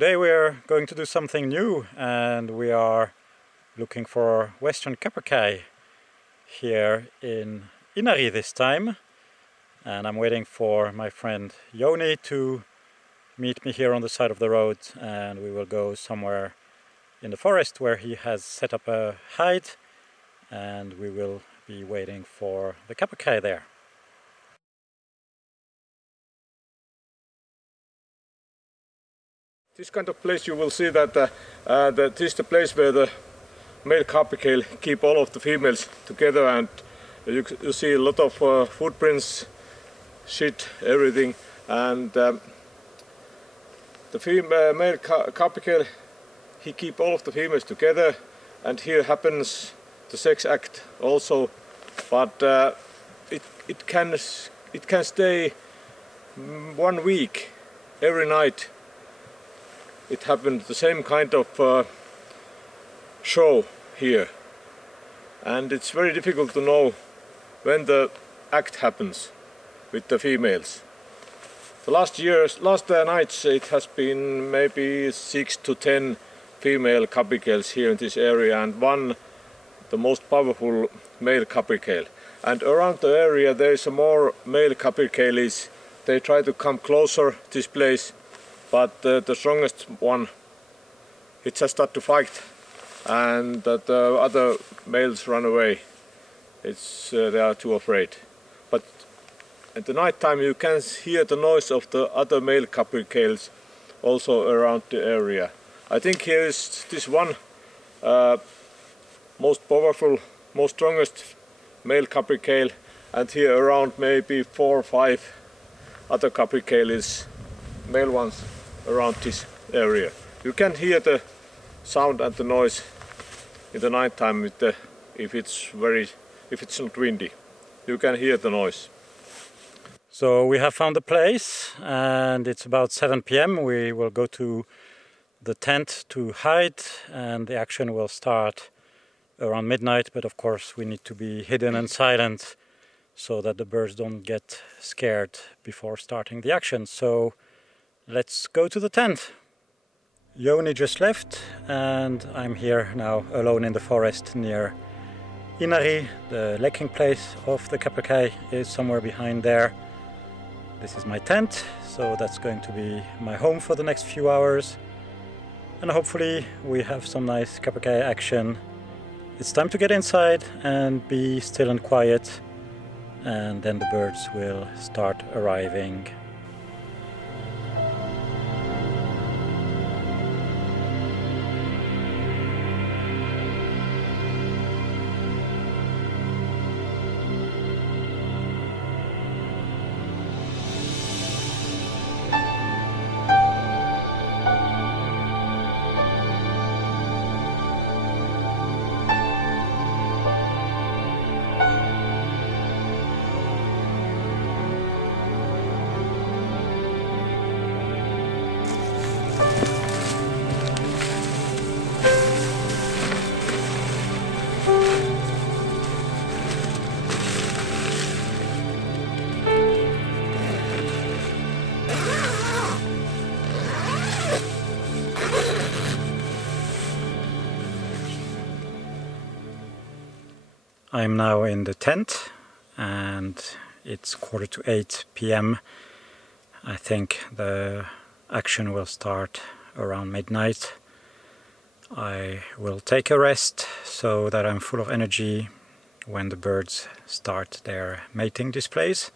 Today we are going to do something new, and we are looking for Western Capercaillie here in Inari this time. And I'm waiting for my friend Joni to meet me here on the side of the road, and we will go somewhere in the forest where he has set up a hide, and we will be waiting for the Capercaillie there. This kind of place you will see that this is the place where the male Capercaillie keep all of the females together, and you see a lot of footprints, shit, everything, and the male Capercaillie, he keep all of the females together, and here happens the sex act also, but it can stay 1 week every night. It happened the same kind of show here, and it's very difficult to know when the act happens with the females. The last nights it has been maybe 6 to 10 female Capercaillies here in this area, and one the most powerful male Capercaillie. And around the area there is more male Capercaillies. They try to come closer to this place, but the strongest one, it just started to fight, and the other males run away. They are too afraid. But at the night time you can hear the noise of the other male Capercaillies also around the area. I think here is this one most powerful, most strongest male Capercaillie, and here around maybe 4 or 5 other Capercaillies, male ones, around this area. You can hear the sound and the noise in the night time if it's not windy. You can hear the noise. So we have found a place, and it's about 7 p.m. We will go to the tent to hide, and the action will start around midnight, but of course we need to be hidden and silent so that the birds don't get scared before starting the action. So let's go to the tent. Joni just left, and I'm here now alone in the forest near Inari. The lacking place of the Capercaillie is somewhere behind there. This is my tent, so that's going to be my home for the next few hours. And hopefully we have some nice Capercaillie action. It's time to get inside and be still and quiet, and then the birds will start arriving. I'm now in the tent, and it's 7:45 p.m. I think the action will start around midnight. I will take a rest so that I'm full of energy when the birds start their mating displays.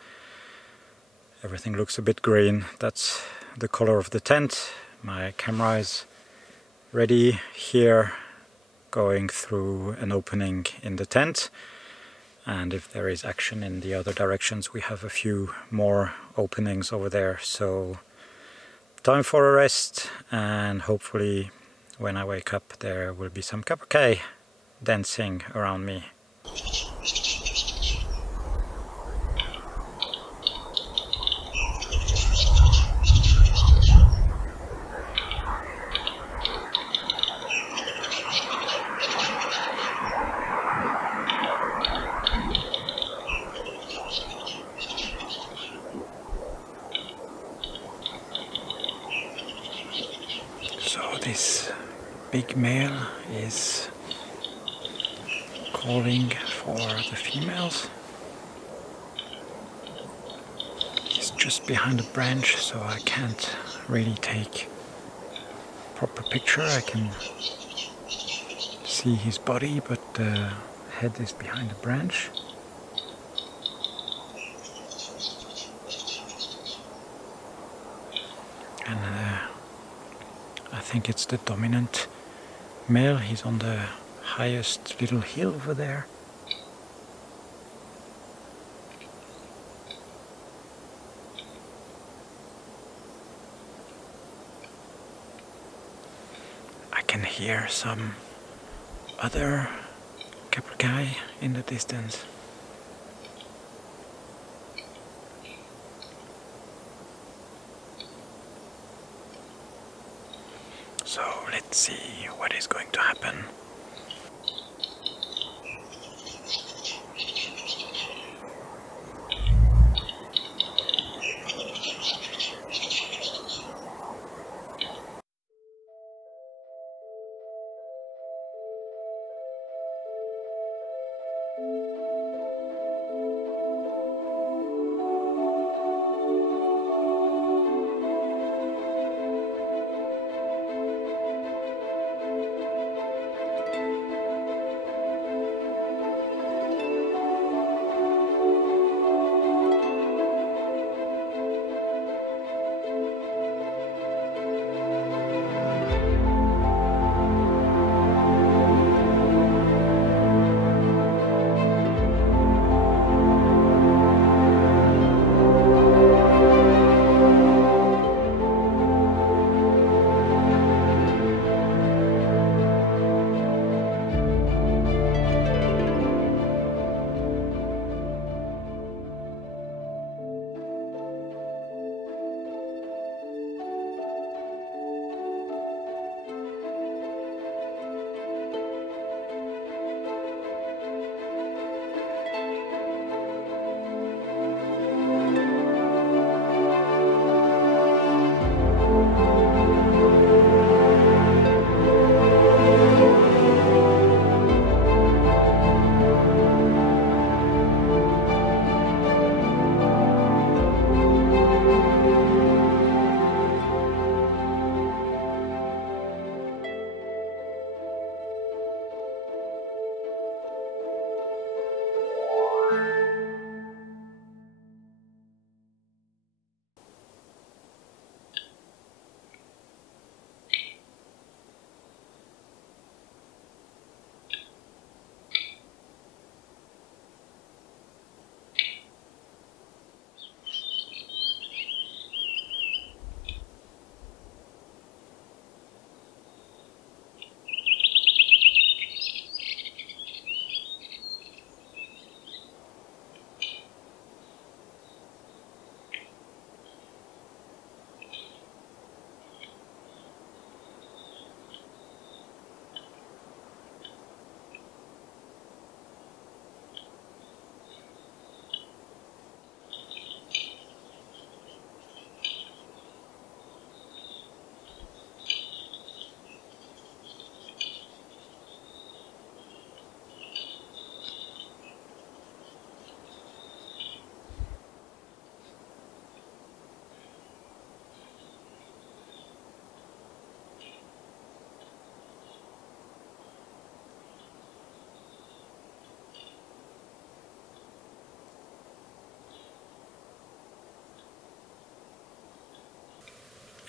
Everything looks a bit green. That's the color of the tent. My camera is ready here, going through an opening in the tent, and if there is action in the other directions, we have a few more openings over there. So time for a rest, and hopefully when I wake up there will be some Capercaillie dancing around me. big male is calling for the females. He's just behind a branch, so I can't really take a proper picture. I can see his body, but the head is behind a branch. And I think it's the dominant male. He's on the highest little hill over there. I can hear some other capercaillie in the distance. So let's see what is going to happen.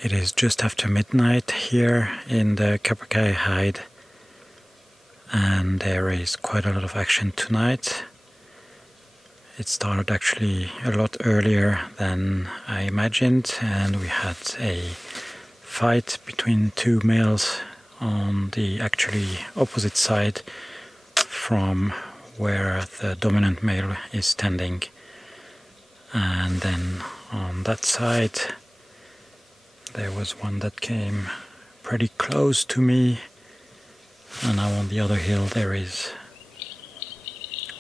It is just after midnight here in the Capercaillie hide, and there is quite a lot of action tonight. It started actually a lot earlier than I imagined, and we had a fight between two males on the actually opposite side from where the dominant male is standing. And then on that side there was one that came pretty close to me, and now on the other hill there is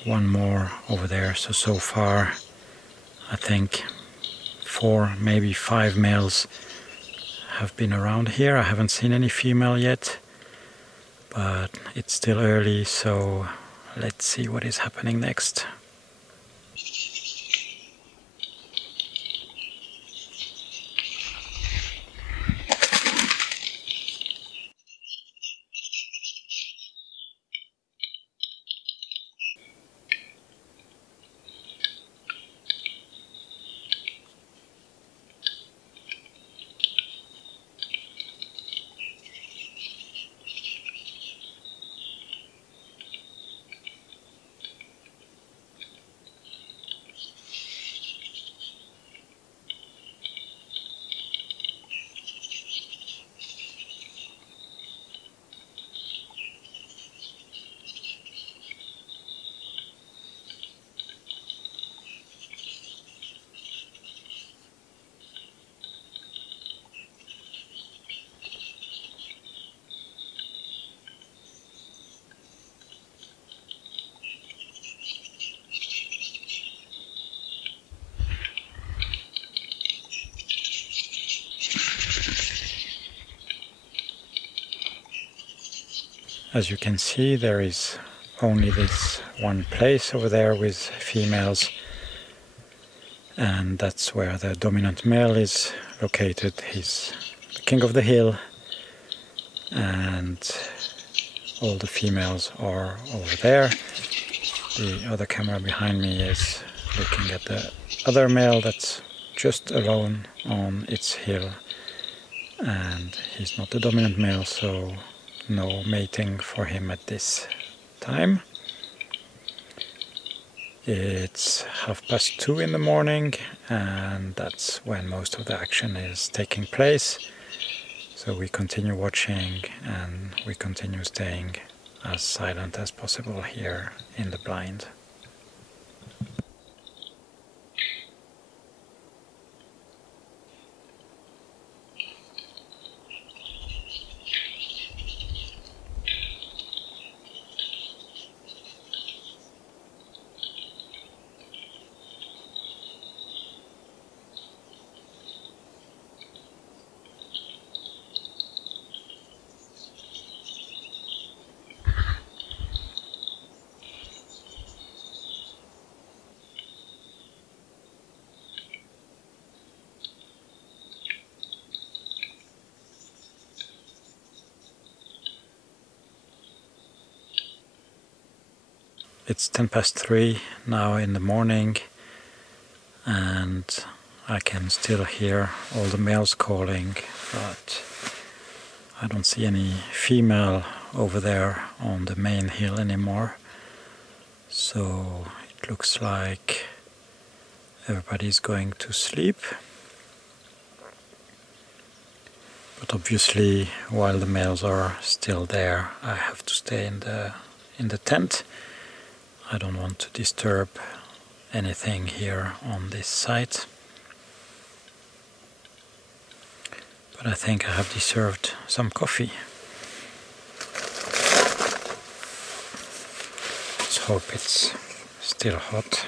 one more over there. So far I think 4, maybe 5 males have been around here. I haven't seen any female yet, but it's still early, so let's see what is happening next. As you can see, there is only this one place over there with females, and that's where the dominant male is located. He's the king of the hill, and all the females are over there. The other camera behind me is looking at the other male that's just alone on its hill, and he's not the dominant male, so no mating for him at this time. It's 2:30 in the morning, and that's when most of the action is taking place. So we continue watching, and we continue staying as silent as possible here in the blind. It's 3:10 now in the morning, and I can still hear all the males calling, but I don't see any female over there on the main hill anymore. So it looks like everybody's going to sleep. But obviously, while the males are still there, I have to stay in the tent. I don't want to disturb anything here on this site. But I think I have deserved some coffee. Let's hope it's still hot.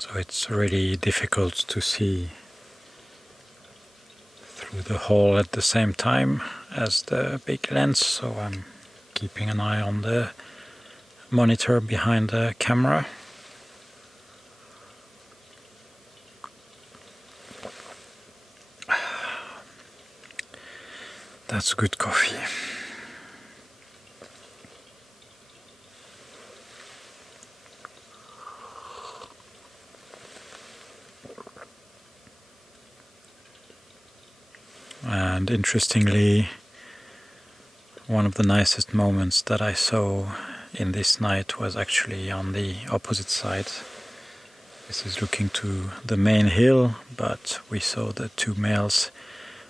So it's really difficult to see through the hole at the same time as the big lens, so I'm keeping an eye on the monitor behind the camera. That's good coffee. And interestingly, one of the nicest moments that I saw in this night was actually on the opposite side. This is looking to the main hill, but we saw the two males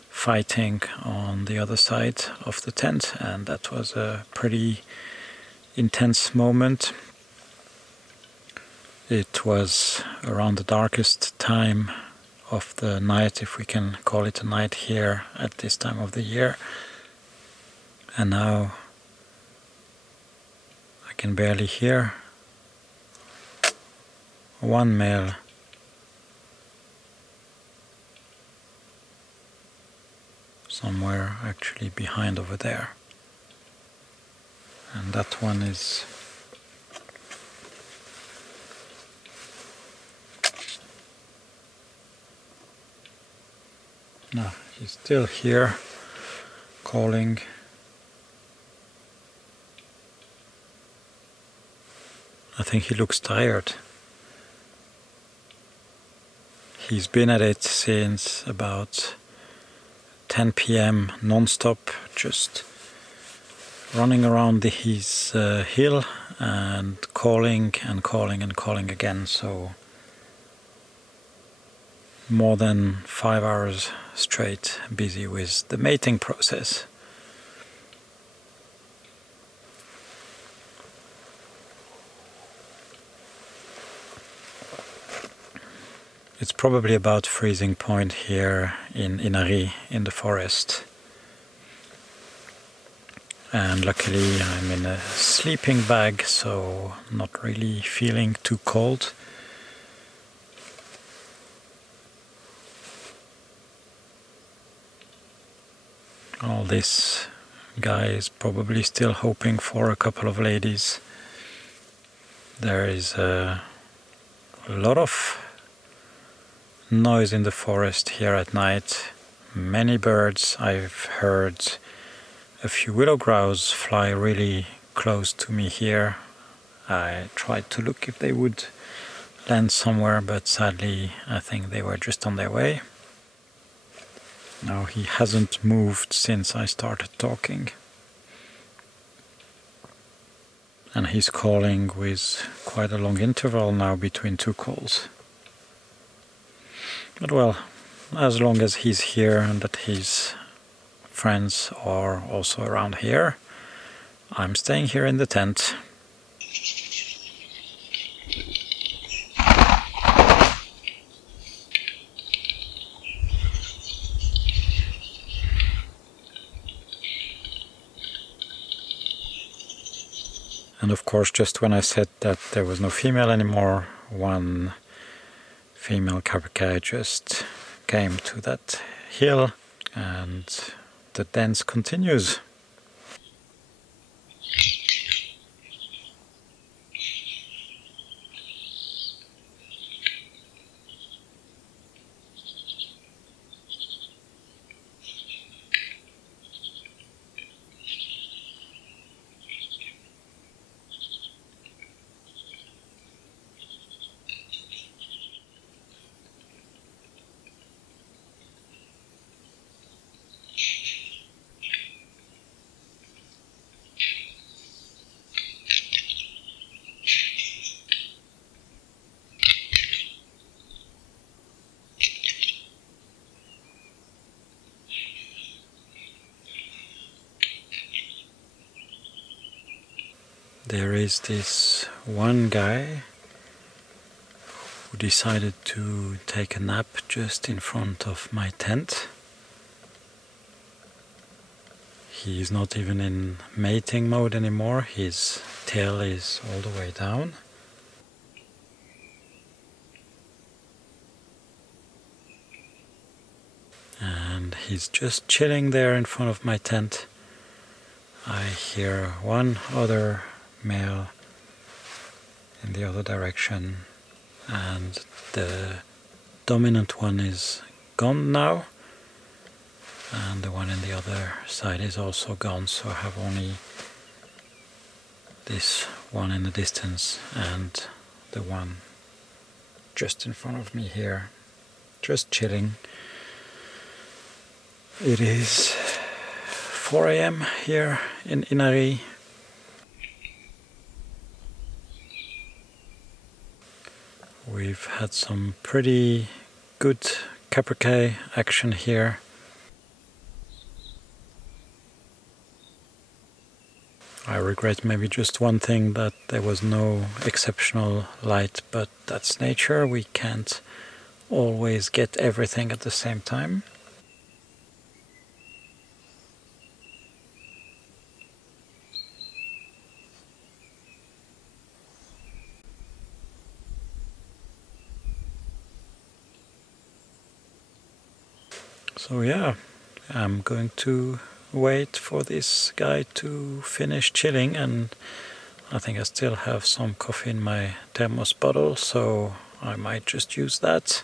fighting on the other side of the tent, and that was a pretty intense moment. It was around the darkest time of the night, if we can call it a night here at this time of the year. And now I can barely hear one male. Somewhere actually behind over there. And that one is no, he's still here calling. I think he looks tired. He's been at it since about 10 p.m. non-stop, just running around his hill and calling and calling and calling again. So more than 5 hours straight busy with the mating process. It's probably about freezing point here in Inari in the forest. And luckily I'm in a sleeping bag, so not really feeling too cold. All this guy is probably still hoping for a couple of ladies. There is a lot of noise in the forest here at night. Many birds. I've heard a few willow grouse fly really close to me here. I tried to look if they would land somewhere, but sadly I think they were just on their way. Now he hasn't moved since I started talking. And he's calling with quite a long interval now between two calls. But well, as long as he's here and that his friends are also around here, I'm staying here in the tent. And of course, just when I said that there was no female anymore, one female capercaillie just came to that hill and the dance continues. There is this one guy who decided to take a nap just in front of my tent. He's not even in mating mode anymore, his tail is all the way down. And he's just chilling there in front of my tent. I hear one other male in the other direction, and the dominant one is gone now, and the one in the other side is also gone, so I have only this one in the distance and the one just in front of me here, just chilling. It is 4 AM here in Inari. We've had some pretty good capercaillie action here. I regret maybe just one thing, that there was no exceptional light, but that's nature. We can't always get everything at the same time. So yeah, I'm going to wait for this guy to finish chilling, and I think I still have some coffee in my thermos bottle, so I might just use that.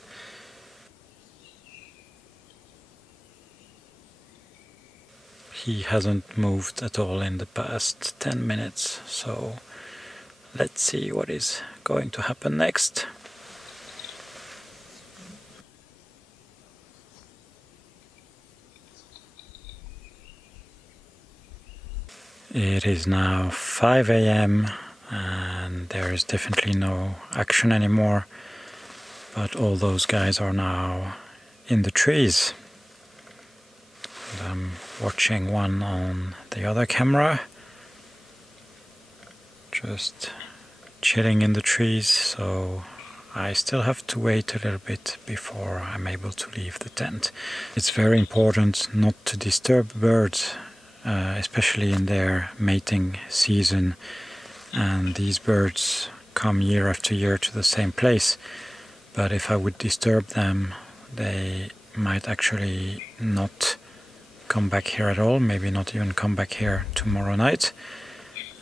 He hasn't moved at all in the past 10 minutes, so let's see what is going to happen next. It is now 5 AM and there is definitely no action anymore, but all those guys are now in the trees. And I'm watching one on the other camera, just chilling in the trees, so I still have to wait a little bit before I'm able to leave the tent. It's very important not to disturb birds, especially in their mating season, and these birds come year after year to the same place, but if I would disturb them, they might actually not come back here at all, maybe not even come back here tomorrow night,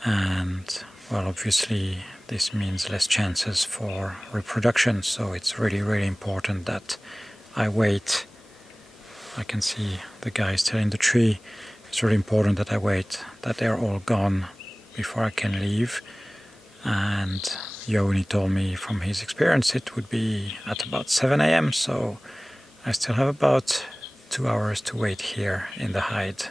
and well, obviously this means less chances for reproduction, so it's really important that I wait. I can see the guy still in the tree. It's really important that I wait, that they're all gone before I can leave. And Joni told me from his experience it would be at about 7 AM, so I still have about 2 hours to wait here in the hide.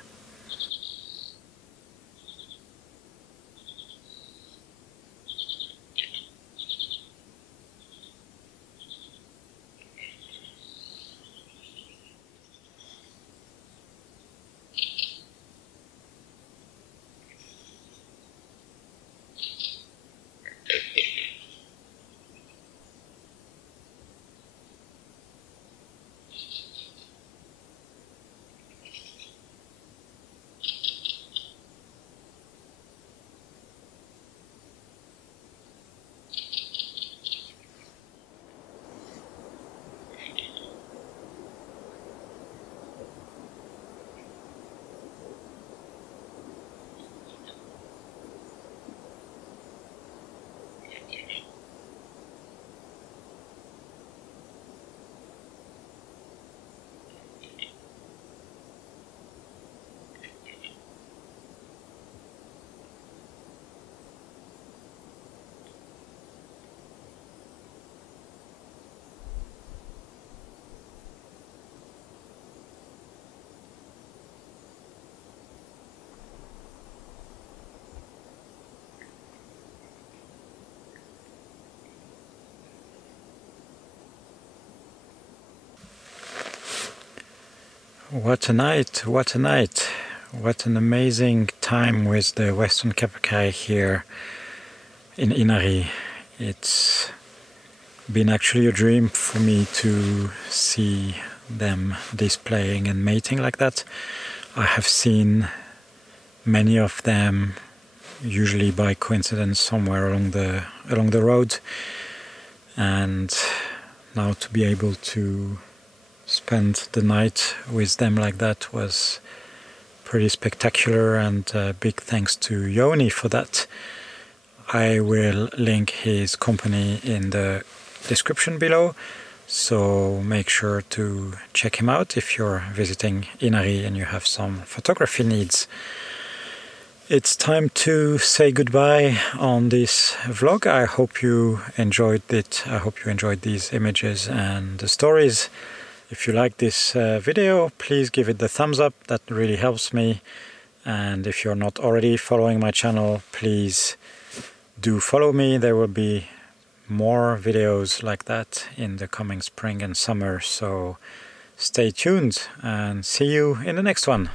What a night, what a night. What an amazing time with the Western Capercaillie here in Inari. It's been actually a dream for me to see them displaying and mating like that. I have seen many of them, usually by coincidence, somewhere along the road, and now to be able to spend the night with them like that was pretty spectacular, and big thanks to Joni for that. I will link his company in the description below, so make sure to check him out if you're visiting Inari and you have some photography needs. It's time to say goodbye on this vlog. I hope you enjoyed it. I hope you enjoyed these images and the stories. If you like this video, please give it the thumbs up, that really helps me. And if you're not already following my channel, please do follow me. There will be more videos like that in the coming spring and summer, so stay tuned and see you in the next one.